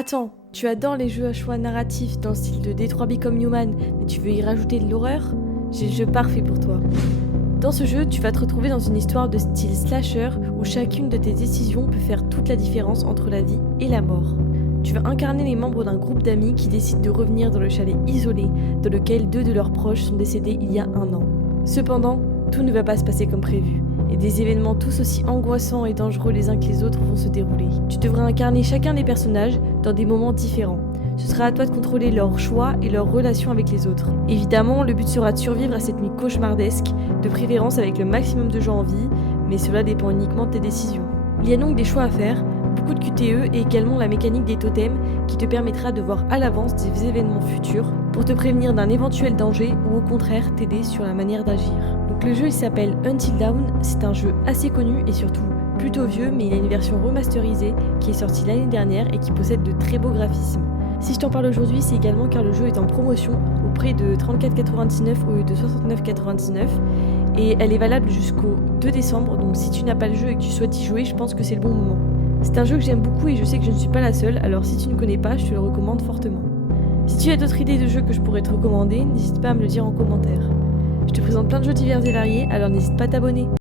Attends, tu adores les jeux à choix narratifs dans le style de Detroit Become Human, mais tu veux y rajouter de l'horreur? J'ai le jeu parfait pour toi. Dans ce jeu, tu vas te retrouver dans une histoire de style slasher où chacune de tes décisions peut faire toute la différence entre la vie et la mort. Tu vas incarner les membres d'un groupe d'amis qui décident de revenir dans le chalet isolé dans lequel 2 de leurs proches sont décédés il y a 1 an. Cependant, tout ne va pas se passer comme prévu, et des événements tous aussi angoissants et dangereux les uns que les autres vont se dérouler. Tu devras incarner chacun des personnages dans des moments différents. Ce sera à toi de contrôler leurs choix et leurs relations avec les autres. Évidemment, le but sera de survivre à cette nuit cauchemardesque, de préférence avec le maximum de gens en vie, mais cela dépend uniquement de tes décisions. Il y a donc des choix à faire, beaucoup de QTE et également la mécanique des totems qui te permettra de voir à l'avance des événements futurs pour te prévenir d'un éventuel danger ou au contraire t'aider sur la manière d'agir. Donc le jeu il s'appelle Until Dawn, c'est un jeu assez connu et surtout plutôt vieux, mais il y a une version remasterisée qui est sortie l'année dernière et qui possède de très beaux graphismes. Si je t'en parle aujourd'hui, c'est également car le jeu est en promotion au prix de 34,99 au lieu de 69,99 et elle est valable jusqu'au 2 décembre, donc si tu n'as pas le jeu et que tu souhaites y jouer, je pense que c'est le bon moment. C'est un jeu que j'aime beaucoup et je sais que je ne suis pas la seule, alors si tu ne connais pas, je te le recommande fortement. Si tu as d'autres idées de jeux que je pourrais te recommander, n'hésite pas à me le dire en commentaire. Je te présente plein de jeux divers et variés, alors n'hésite pas à t'abonner.